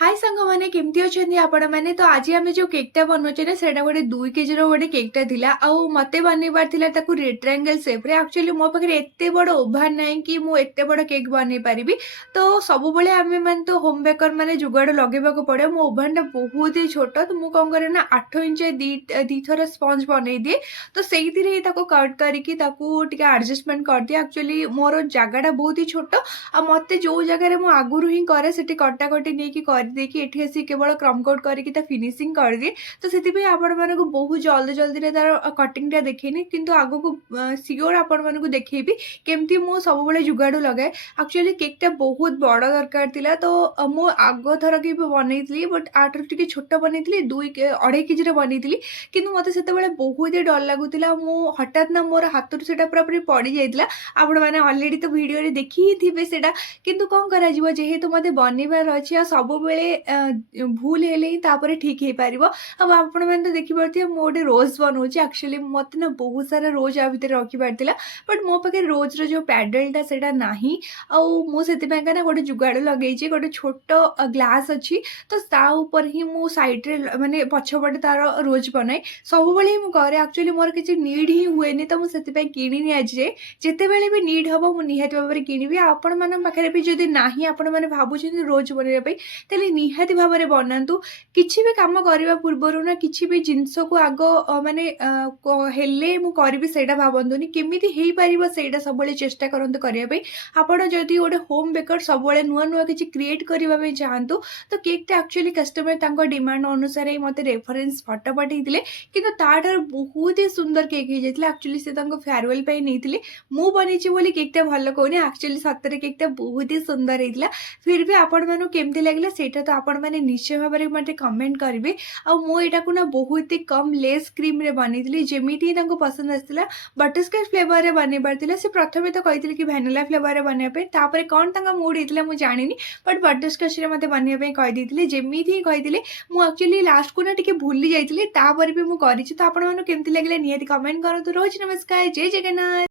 हाय सांग मैंने केमती अच्छे आपण मैंने तो आज आम जो केकटा बनाऊे ना से गोटे 2 kg गोटे केकटा थिला आउ मते बनइबार थिला ताकू रेक्टांगल शेप रे एक्चुअली मो पाखे एते बड़ ओभान ना कि मु एते बड़ केक बनई पारिबी। तो सब बेले आमे माने तो होम बेकर माने जुगाड़ लगेबा को पड़े। मो ओभानटा बहुत ही छोट तो मु कौन करे ना 8 इंच दी थर स्पंज बनई दिए। तो सेइथिरे ताको कट करिकी ताकू टिके एडजस्टमेंट कर दिए। एक्चुअली मोर जगहटा बहुत ही छोट आ मते जो जगह मु आगुरु ही करे सेठी कटाकटी नेकी कर देकी एठी आसी केवल क्रम कोड करके ता फिनिशिंग कर दिए। तो सेति आपण मानकु बहुत जल्दी जल्दी रे तार कटिंगटा देखैनी किंतु आगो को सियोर आपण मानकु देखैबी केमती मु सब बेले जुगाड़ू लगाए। एक्चुअली केकटा बहुत बड़ दरकार थिला तो मु आगो थर के बनैतली बट आटर टिके छोट बनैतली 2.5 kg रे बनैतली किंतु मते सेते बेले बहुत ही डर लागुतिला। मु हठात ना मोर हाथरु सेटा पूरा पूरी पड़ी जाइतिला। आपण माने ऑलरेडी तो वीडियो रे देखि ही थिबे सेटा किंतु कौन करा जीवो जेहेतु मते बनइबार अछि आ सब बेले भूल हेले ही तापर ठीक हे पारिबो। अब आपण माने तो देखि परथिए मो गोटे रोज बनौछि। एक्चुअली मते ना बहुत सारा रोज आ भितर रखि पारतिला बट मो पाखे रोज रो जो पैडलटा सेटा नाही। आ मु सेति पे ना गोटे जुगाड़ लगेछि गोटे छोट ग्लास अछि तो ता ऊपर ही मु साइड रे माने पछपटे तार रोज बनाए सब बेले मु करे। एक्चुअली मोर किछि नीड ही हुएनी तो मु सेति पे किनिनी आज जे जेते बेले भी नीड हबो मु निहाती भाबरे किनिबी। आपण मन पाखरे भी जदि नाही आपण माने भाबुछन रोज बनइबा पई तेले निहाती भाबरे बनातु। किछि भी काम करिबा पूर्वरु ना किछि भी जिंस को आगो माने हेले मु करबी सेटा भाबंतुनी केमिति हेई परिबो सेटा सब बेले चेष्टा करंतु करिया पई। आपण जदि गोटे होम बेकर सब बेले नुआ नुआ किछि क्रिएट करिबा पई चाहंतु तो केकटा एक्चुअली कस्टमर तांको डिमांड अनुसार ही मते रेफरेंस फोटो पठेइतिले किंतु ताठार बहुत ही सुंदर केक हे जाइतिला। एक्चुअली से तांको फेयरवेल पई नेइतिले मु बनेछि बोली केकटा भलो कोनी। एक्चुअली सतरे केकटा बहुत ही सुंदर हेइतिला। फिर भी आपण मानु केमती लागला सेटा तो आपण माने निश्चय भाबरे मते कमेंट करिवे। आ मु एटा को ना बहुत ही कम लेस क्रीम रे बनेइतिली जेमिति तांको पसंद आस्तिला। बटरस्कॉच फ्लेवर रे बनेबार थिला से प्रथमे तो कहितिले कि वैनिला फ्लेवर रे बनेबा पे तापरे कोन तांका मूड हेइतिला मु जानिनी बट बटरस्कॉच रे मते बनेबा पे कहि दिथिले जेमिति ही कहितिले। मु एक्चुअली लास्ट को ना टिके भूली जाइतिले तापर भी मु करिछि। तो आपण मानु केमती लागले नियति कमेंट करतु। रोज नमस्कार जय जगन्नाथ।